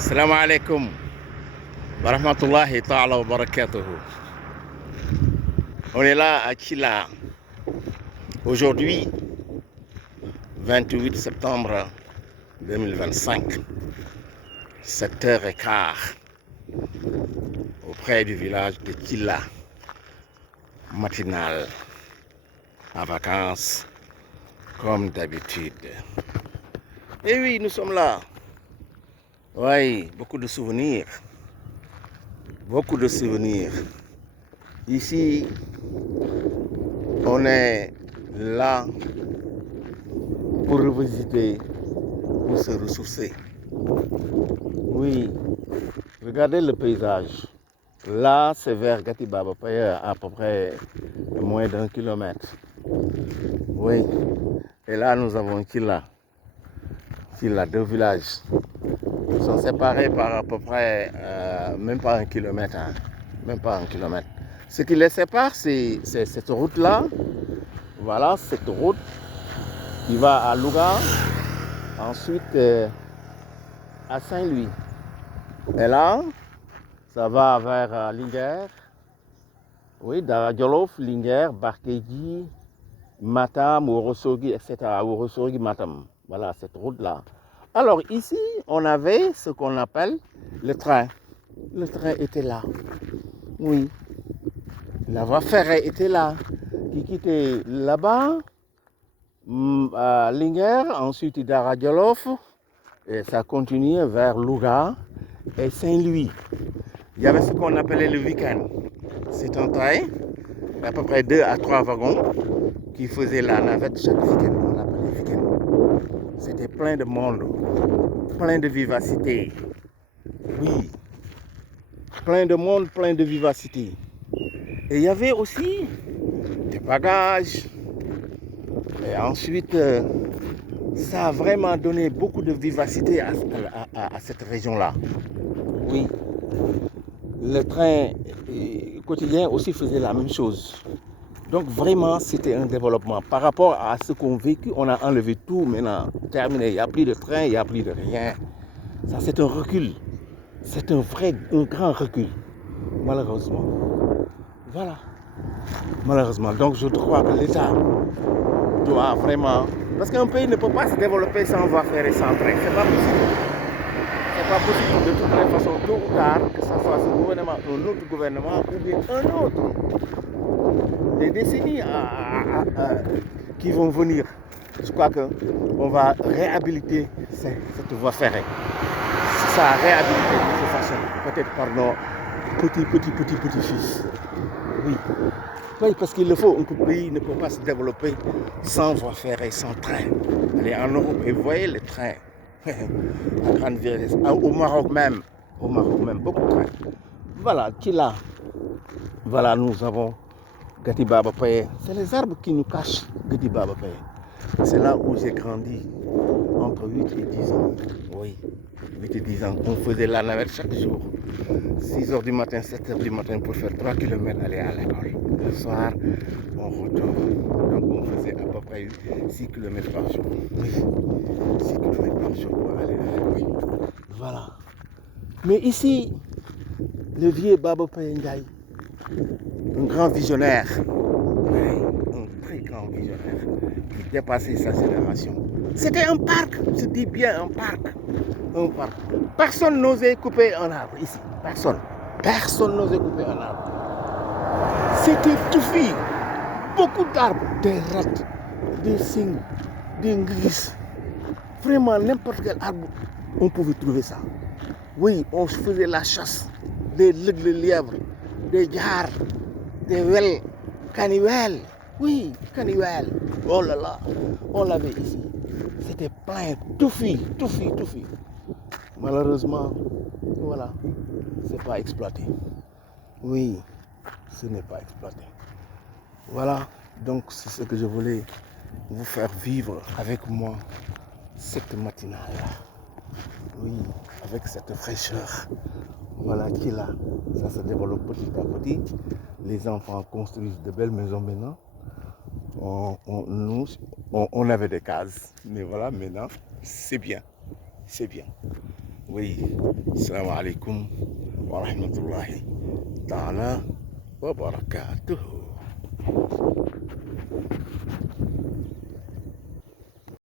Salam alaikum wa rahmatullahi ta'ala wa barakatuhu. On est là à Kila. Aujourd'hui, 28 septembre 2025, 7h15, auprès du village de Kila, matinale, en vacances, comme d'habitude. Et oui, nous sommes là. Oui, beaucoup de souvenirs. Beaucoup de souvenirs. Ici, on est là pour revisiter, pour se ressourcer. Oui, regardez le paysage. Là, c'est vers Gatibaba, à peu près moins d'1 kilomètre. Oui, et là, nous avons Kila. Kila, deux villages. Ils sont séparés par à peu près, même pas 1 kilomètre. Hein. Même pas 1 kilomètre. Ce qui les sépare, c'est cette route-là. Voilà, cette route qui va à Louga, ensuite à Saint-Louis. Et là, ça va vers Linguère, oui, Dara Djolof, Linguère, Barkédji, Matam, Ourossogui, etc. Ourossogui, Matam. Voilà, cette route-là. Alors ici, on avait ce qu'on appelle le train. Le train était là. Oui. La voie ferrée était là. Qui quittait là-bas, à Linguère, ensuite Dara Djolof, et ça continuait vers Louga et Saint-Louis. Il y avait ce qu'on appelait le week-end. C'est un train, à peu près 2 à 3 wagons, qui faisait la navette chaque week-end. On l'appelait week-end. C'était plein de monde, plein de vivacité. Oui, plein de monde, plein de vivacité. Et il y avait aussi des bagages. Et ensuite, ça a vraiment donné beaucoup de vivacité à cette région-là. Oui. Le train quotidien aussi faisait la même chose. Donc vraiment, c'était un développement. Par rapport à ce qu'on vécu, on a enlevé tout maintenant, terminé. Il n'y a plus de train, il n'y a plus de rien. Ça, c'est un recul. C'est un grand recul, malheureusement. Voilà. Malheureusement. Donc je crois que l'État doit vraiment... Parce qu'un pays ne peut pas se développer sans voie ferrée, sans train. C'est pas possible. C'est pas possible de toutes les façons, tôt ou tard, que ce soit ce gouvernement, un autre gouvernement ou bien un autre. Des décennies qui vont venir. Je crois qu'on va réhabiliter cette voie ferrée. Ça a réhabilité de cette façon, peut-être par nos petits-fils. Oui. Oui, parce qu'il le faut, un pays ne peut pas se développer sans voie ferrée, sans train. Allez en Europe et vous voyez les trains à grande vitesse. Au Maroc même, beaucoup de trains. Voilà, Kila. Voilà, nous avons Gatibaba Paye. C'est les arbres qui nous cachent Gatibaba Paye. C'est là où j'ai grandi, entre 8 et 10 ans. Oui, 8 et 10 ans. On faisait la navette chaque jour. 6h du matin, 7h du matin pour faire 3 km aller à l'école. Le soir, on retourne. Donc on faisait à peu près 6 km par jour. Oui, 6 km par jour pour aller à l'école. Oui. Voilà. Mais ici, le vieux Baba Paye Ndiaye, un grand visionnaire, un très grand visionnaire qui dépassait sa génération. C'était un parc, je dis bien un parc. Un parc. Personne n'osait couper un arbre ici. Personne. Personne n'osait couper un arbre. C'était touffi. Beaucoup d'arbres, des rats, des cygnes, des ngris. Vraiment, n'importe quel arbre, on pouvait trouver ça. Oui, on faisait la chasse. Des lièvres, des jars, des wels, caniwels. Oui, caniwels. Oh là là, on l'avait ici. C'était plein, touffi. Malheureusement, voilà, c'est pas exploité. Oui, ce n'est pas exploité. Voilà, donc c'est ce que je voulais vous faire vivre avec moi cette matinale. Oui, avec cette fraîcheur. Voilà qui est là. Ça se développe petit à petit. Les enfants construisent de belles maisons maintenant. On avait des cases, mais voilà, maintenant, c'est bien. C'est bien. Oui, salam alaikum wa rahmatullahi ta'ala wa barakatuh.